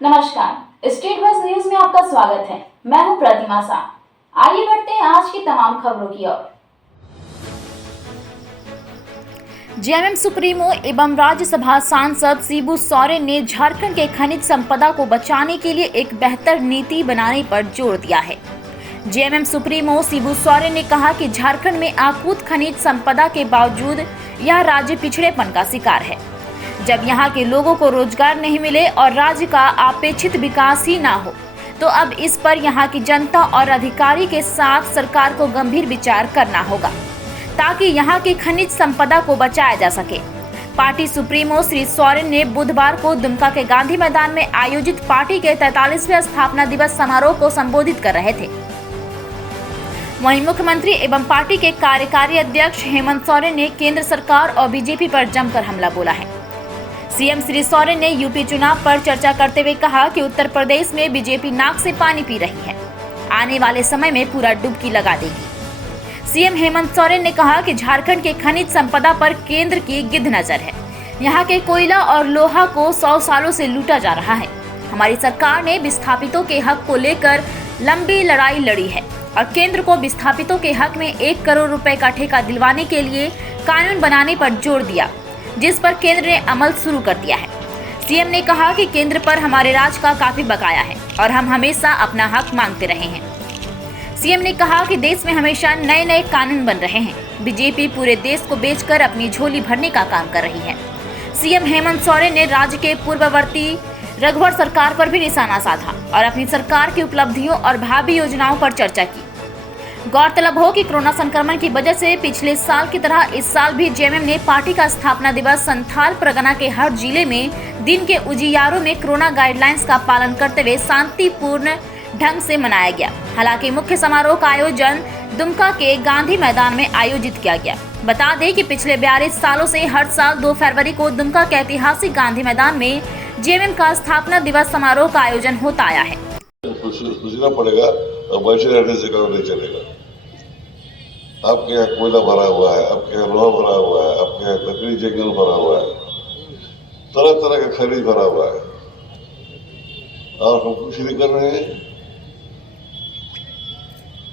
नमस्कार, state bus news में आपका स्वागत है। मैं हूं प्रतिमा शाह। आइए बढ़ते हैं आज की तमाम खबरों की ओर। जेएमएम सुप्रीमो एवं राज्यसभा सांसद शिबू सोरेन ने झारखंड के खनिज संपदा को बचाने के लिए एक बेहतर नीति बनाने पर जोर दिया है। जेएमएम सुप्रीमो शिबू सोरेन ने कहा कि झारखंड में अकूत खनिज संपदा के बावजूद यह राज्य पिछड़ेपन का शिकार है। जब यहाँ के लोगों को रोजगार नहीं मिले और राज्य का अपेक्षित विकास ही ना हो, तो अब इस पर यहाँ की जनता और अधिकारी के साथ सरकार को गंभीर विचार करना होगा ताकि यहाँ की खनिज संपदा को बचाया जा सके। पार्टी सुप्रीमो श्री सोरेन ने बुधवार को दुमका के गांधी मैदान में आयोजित पार्टी के 43वें स्थापना दिवस समारोह को संबोधित कर रहे थे। वहीं मुख्यमंत्री एवं पार्टी के कार्यकारी अध्यक्ष हेमंत सोरेन ने केंद्र सरकार और बीजेपी पर जमकर हमला बोला है। सीएम श्री सोरेन ने यूपी चुनाव पर चर्चा करते हुए कहा कि उत्तर प्रदेश में बीजेपी नाक से पानी पी रही है, आने वाले समय में पूरा डुबकी लगा देगी। सीएम हेमंत सोरेन ने कहा कि झारखंड के खनिज संपदा पर केंद्र की गिद्ध नजर है। यहाँ के कोयला और लोहा को 100 सालों से लूटा जा रहा है। हमारी सरकार ने विस्थापितों के हक को लेकर लंबी लड़ाई लड़ी है और केंद्र को विस्थापितों के हक में 1 करोड़ रुपए का ठेका दिलवाने के लिए कानून बनाने पर जोर दिया, जिस पर केंद्र ने अमल शुरू कर दिया है। सीएम ने कहा कि केंद्र पर हमारे राज का काफी बकाया है और हम हमेशा अपना हक मांगते रहे हैं। सीएम ने कहा कि देश में हमेशा नए नए कानून बन रहे हैं। बीजेपी पूरे देश को बेचकर अपनी झोली भरने का काम कर रही है। सीएम हेमंत सोरेन ने राज्य के पूर्ववर्ती रघुवर सरकार पर भी निशाना साधा और अपनी सरकार की उपलब्धियों और भावी योजनाओं पर चर्चा की। गौरतलब हो कि कोरोना संक्रमण की वजह से पिछले साल की तरह इस साल भी जेएमएम ने पार्टी का स्थापना दिवस संथाल परगना के हर जिले में दिन के उजियारों में कोरोना गाइडलाइंस का पालन करते हुए शांतिपूर्ण ढंग से मनाया गया। हालांकि मुख्य समारोह का आयोजन दुमका के गांधी मैदान में आयोजित किया गया। बता दें कि पिछले 42 सालों से हर साल 2 फरवरी को दुमका के ऐतिहासिक गांधी मैदान में जेएमएम का स्थापना दिवस समारोह का आयोजन होता आया है। नहीं चलेगा। आपके यहाँ कोयला भरा हुआ है, आपके यहाँ लोहा भरा हुआ है, आपके यहाँ लकड़ी जंगल भरा हुआ है, तरह तरह का खनिज भरा हुआ है और हम कुछ नहीं कर रहे हैं।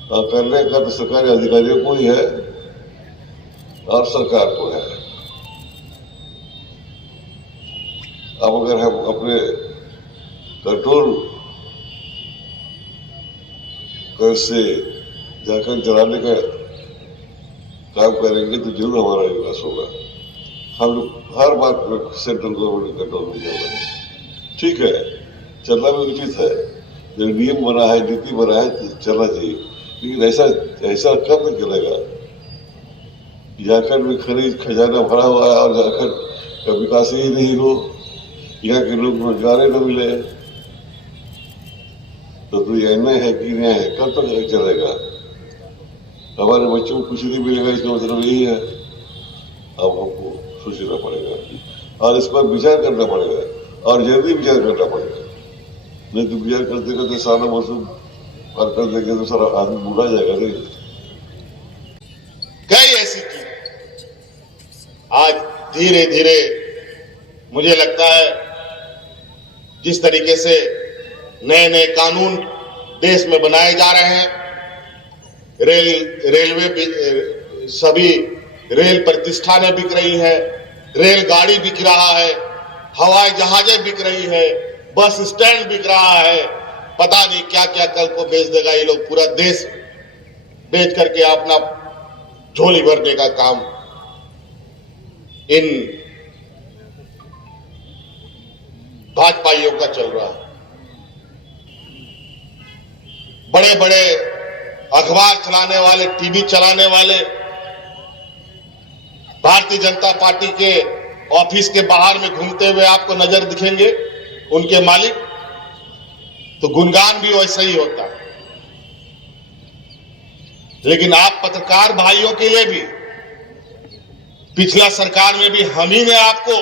और करने का तो सरकारी अधिकारियों को ही है और सरकार को है। अब अगर हम अपने कंट्रोल कर से झारखंड चलाने का काम करेंगे तो जरूर हमारा विकास होगा। हम लोग हर बात में सेंट्रल गवर्नमेंट कंट्रोल में चल रहे हैं। ठीक है, चलना भी उचित है। जब नियम बना है, नीति बना है तो चलना चाहिए, लेकिन ऐसा कब नहीं चलेगा। झारखंड में खनिज खजाना भरा हुआ है और झारखंड का विकास ही नहीं हो, यहाँ के लोग रोजगार न मिले तो ये अन्याय है कि न्याय है? कब तक चलेगा? हमारे बच्चों को कुछ नहीं मिलेगा, इसका मतलब यही है। अब हमको सोचना पड़ेगा और इस पर विचार करना पड़ेगा और जल्दी विचार करना पड़ेगा। नहीं तो विचार करते करते सारा मौसम पार कर देंगे तो सारा आदमी बूढ़ा जाएगा। नहीं, कई ऐसी चीज आज धीरे धीरे मुझे लगता है जिस तरीके से नए नए कानून देश में बनाए जा रहे हैं, रेलवे सभी रेल प्रतिष्ठानें बिक रही हैं, रेलगाड़ी बिक रहा है, हवाई जहाजें बिक रही है, बस स्टैंड बिक रहा है। पता नहीं क्या क्या कल को बेच देगा ये लोग। पूरा देश बेच करके अपना झोली भरने का काम इन भाजपाइयों का चल रहा है। बड़े बड़े अखबार चलाने वाले, टीवी चलाने वाले, भारतीय जनता पार्टी के ऑफिस के बाहर में घूमते हुए आपको नजर दिखेंगे उनके मालिक, तो गुणगान भी वैसा ही होता है। लेकिन आप पत्रकार भाइयों के लिए भी पिछला सरकार में भी हम ही ने आपको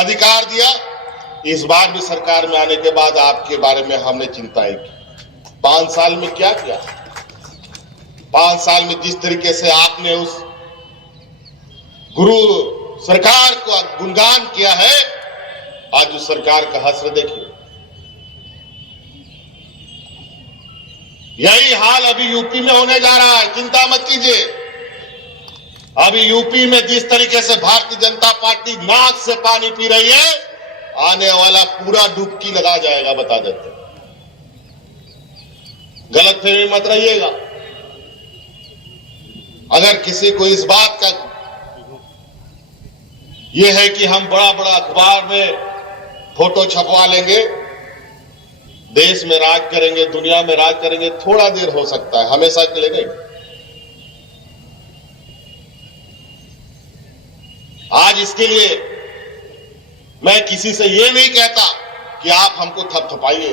अधिकार दिया। इस बार भी सरकार में आने के बाद आपके बारे में हमने चिंताएं की। 5 साल में क्या किया? 5 साल में जिस तरीके से आपने उस गुरु सरकार को गुणगान किया है, आज उस सरकार का हश्र देखिए। यही हाल अभी यूपी में होने जा रहा है, चिंता मत कीजिए। अभी यूपी में जिस तरीके से भारतीय जनता पार्टी नाक से पानी पी रही है, आने वाला पूरा डुबकी लगा जाएगा, बता देते हैं। गलतफहमी मत रहिएगा। अगर किसी को इस बात का यह है कि हम बड़ा बड़ा अखबार में फोटो छपवा लेंगे, देश में राज करेंगे, दुनिया में राज करेंगे, थोड़ा देर हो सकता है, हमेशा के लिए नहीं। आज इसके लिए मैं किसी से यह नहीं कहता कि आप हमको थपथपाइए,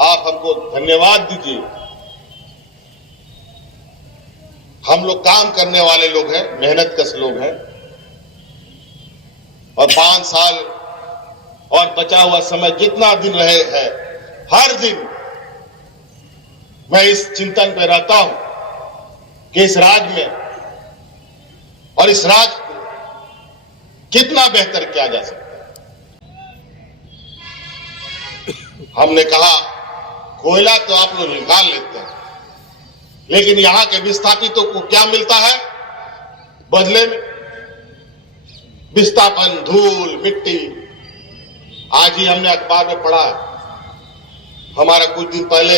आप हमको धन्यवाद दीजिए। हम लोग काम करने वाले लोग हैं, मेहनत कश लोग हैं, और 5 साल और बचा हुआ समय जितना दिन रहे हैं, हर दिन मैं इस चिंतन पे रहता हूं कि इस राज्य में और इस राज्य को कितना बेहतर किया जा सकता है। हमने कहा कोयला तो आप लोग निकाल लेते हैं, लेकिन यहां के विस्थापितों को क्या मिलता है बदले में? विस्थापन, धूल, मिट्टी। आज ही हमने अखबार में पढ़ा, हमारा कुछ दिन पहले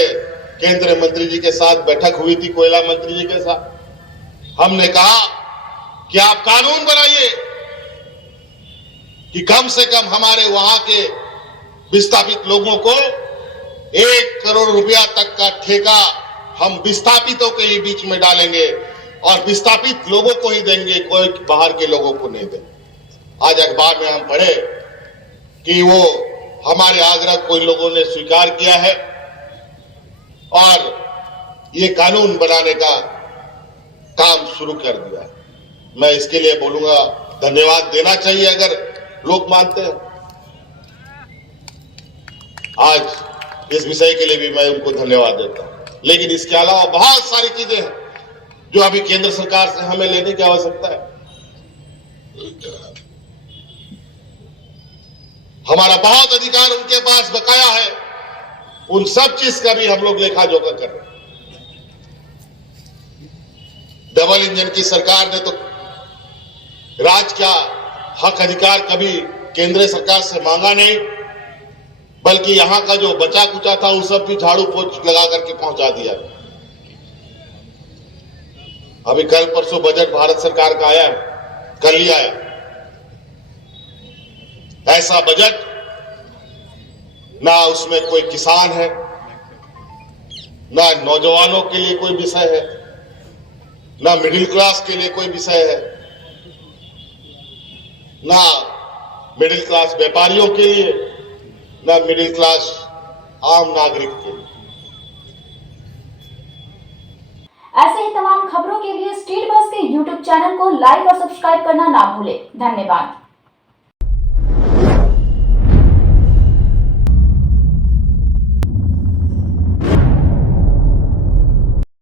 केंद्रीय मंत्री जी के साथ बैठक हुई थी, कोयला मंत्री जी के साथ। हमने कहा कि आप कानून बनाइए कि कम से कम हमारे वहां के विस्थापित लोगों को 1 करोड़ रुपया तक का ठेका हम विस्थापितों के ही बीच में डालेंगे और विस्थापित लोगों को ही देंगे, कोई बाहर के लोगों को नहीं देंगे। आज अखबार में हम पढ़े कि वो हमारे आग्रह को इन लोगों ने स्वीकार किया है और ये कानून बनाने का काम शुरू कर दिया है। मैं इसके लिए बोलूंगा धन्यवाद देना चाहिए अगर लोग मानते हैं। आज इस विषय के लिए भी मैं उनको धन्यवाद देता हूं, लेकिन इसके अलावा बहुत सारी चीजें हैं जो अभी केंद्र सरकार से हमें लेने की आवश्यकता है। हमारा बहुत अधिकार उनके पास बकाया है, उन सब चीज का भी हम लोग लेखा जोखा कर रहे हैं। डबल इंजन की सरकार ने तो राज्य का हक अधिकार कभी केंद्र सरकार से मांगा नहीं, बल्कि यहां का जो बचा कुचा था उस सब भी झाड़ू पोछ लगा करके पहुंचा दिया। अभी कल परसों बजट भारत सरकार का आया, कल ही आया। ऐसा बजट ना उसमें कोई किसान है, ना नौजवानों के लिए कोई विषय है, ना मिडिल क्लास के लिए कोई विषय है, ना मिडिल क्लास व्यापारियों के लिए, ना मिडिल क्लास आम नागरिक के लिए। ऐसे ही तमाम खबरों के लिए स्टेट बस के YouTube चैनल को लाइक और सब्सक्राइब करना ना भूलें। धन्यवाद।